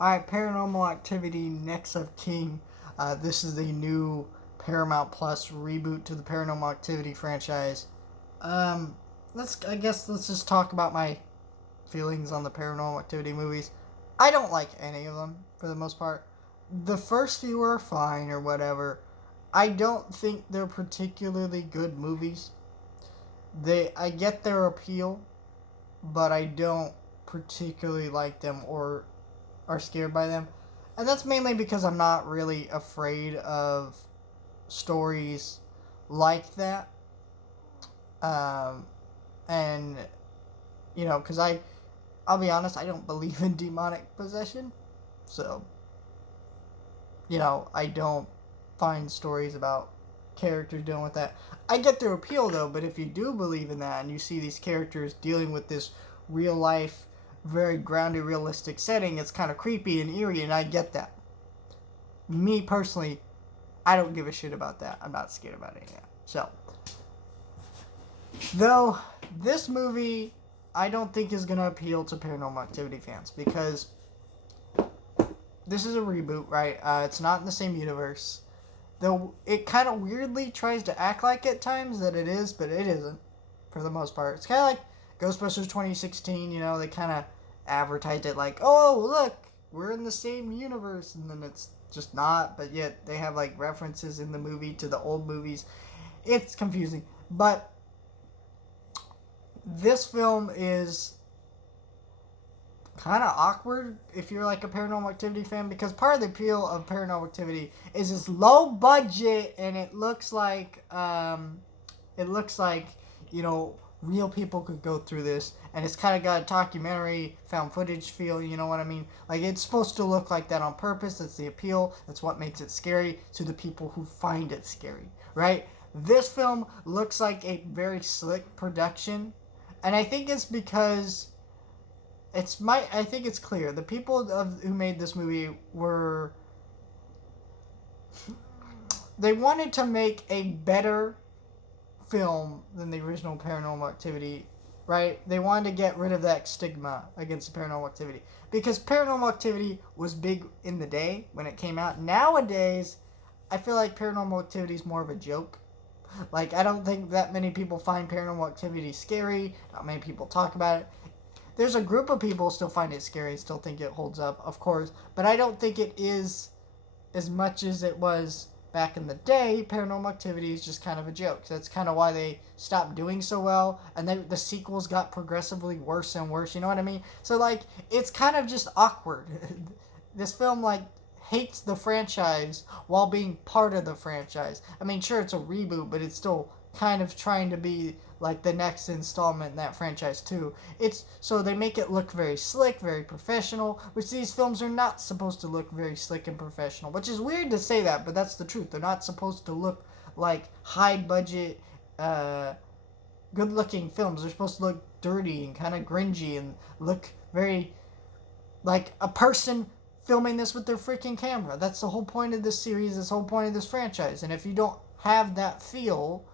Alright, Paranormal Activity Next of King. This is the new Paramount Plus reboot to the Paranormal Activity franchise. Um, let's just talk about my feelings on the Paranormal Activity movies. I don't like any of them for the most part. The first few are fine or whatever. I don't think they're particularly good movies. I get their appeal, but I don't particularly like them or are scared by them. And that's mainly because I'm not really afraid of stories like that. Um, and, because I'll be honest, I don't believe in demonic possession. So, I don't find stories about characters dealing with that. I get their appeal though, but if you do believe in that and you see these characters dealing with this real life, very grounded, realistic setting, it's kind of creepy and eerie, and I get that. Me personally, I don't give a shit about that. I'm not scared about any of that. So, though, this movie I don't think is going to appeal to Paranormal Activity fans because this is a reboot, right? It's not in the same universe. Though it kind of weirdly tries to act like at times that it is, but it isn't for the most part. It's kind of like Ghostbusters 2016, they kind of advertised it like, oh, look, we're in the same universe, and then it's just not, but yet they have like references in the movie to the old movies. It's confusing, but this film is kind of awkward if you're like a Paranormal Activity fan, because part of the appeal of Paranormal Activity is it's low budget and it looks like real people could go through this, and it's kind of got a documentary found footage feel, you know what I mean? Like, it's supposed to look like that on purpose. That's the appeal. That's what makes it scary to the people who find it scary, right? This film looks like a very slick production, and I think it's because I think it's clear the people who made this movie they wanted to make a better film than the original Paranormal Activity, right? They wanted to get rid of that stigma against Paranormal Activity because Paranormal Activity was big in the day when it came out. Nowadays, I feel like Paranormal Activity is more of a joke. Like, I don't think that many people find Paranormal Activity scary. Not many people talk about it. There's a group of people who still find it scary, still think it holds up, of course, but I don't think it is as much as it was back in the day. Paranormal Activity is just kind of a joke. That's kind of why they stopped doing so well, and then the sequels got progressively worse and worse, you know what I mean? So, like, it's kind of just awkward. This film, like, hates the franchise while being part of the franchise. I mean, sure, it's a reboot, but it's still kind of trying to be like the next installment in that franchise too. It's so they make it look very slick, very professional, which these films are not supposed to look very slick and professional, which is weird to say that, but that's the truth. They're not supposed to look like high budget good looking films. They're supposed to look dirty and kind of grungy and look very like a person filming this with their freaking camera. That's the whole point of this series, this whole point of this franchise. And if you don't have that feel,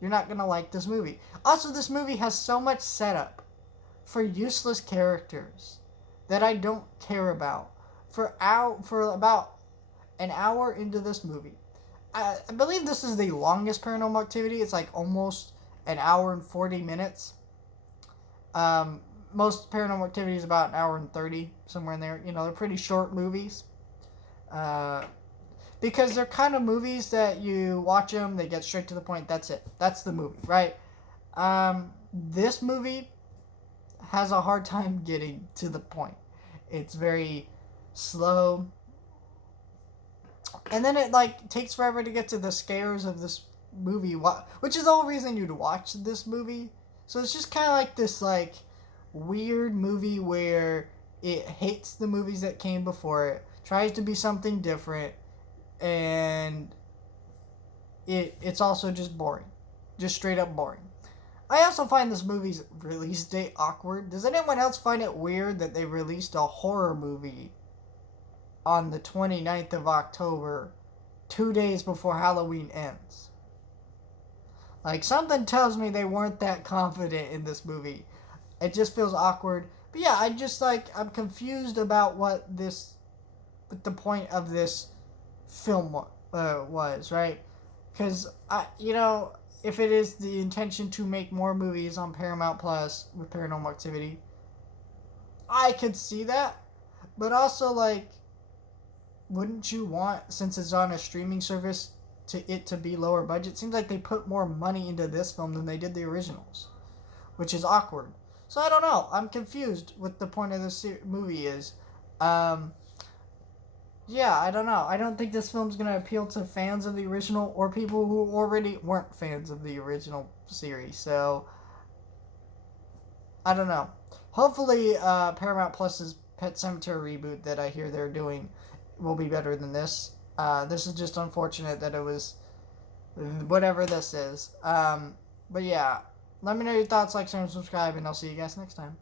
you're not going to like this movie. Also, this movie has so much setup for useless characters that I don't care about. For about an hour into this movie, I believe this is the longest Paranormal Activity. It's like almost an hour and 40 minutes. Most Paranormal Activity is about an hour and 30, somewhere in there. They're pretty short movies. Because they're kind of movies that you watch them, they get straight to the point, that's it. That's the movie, right? This movie has a hard time getting to the point. It's very slow. And then it, like, takes forever to get to the scares of this movie, which is the whole reason you'd watch this movie. So it's just kind of like this, like, weird movie where it hates the movies that came before it, tries to be something different, and it's also just boring. Just straight up boring. I also find this movie's release date awkward. Does anyone else find it weird that they released a horror movie on the 29th of October, 2 days before Halloween ends? Like, something tells me they weren't that confident in this movie. It just feels awkward. But yeah, I just I'm confused about what the point of this film was, right? Because if it is the intention to make more movies on Paramount Plus with Paranormal Activity, I could see that. But also, wouldn't you want, since it's on a streaming service, to be lower budget? Seems like they put more money into this film than they did the originals, which is awkward. So I don't know. I'm confused what the point of this movie is. Um, yeah, I don't know. I don't think this film's gonna appeal to fans of the original or people who already weren't fans of the original series. So I don't know. Hopefully, Paramount Plus's Pet Sematary reboot that I hear they're doing will be better than this. This is just unfortunate that it was whatever this is. But yeah, let me know your thoughts, like, share, and subscribe, and I'll see you guys next time.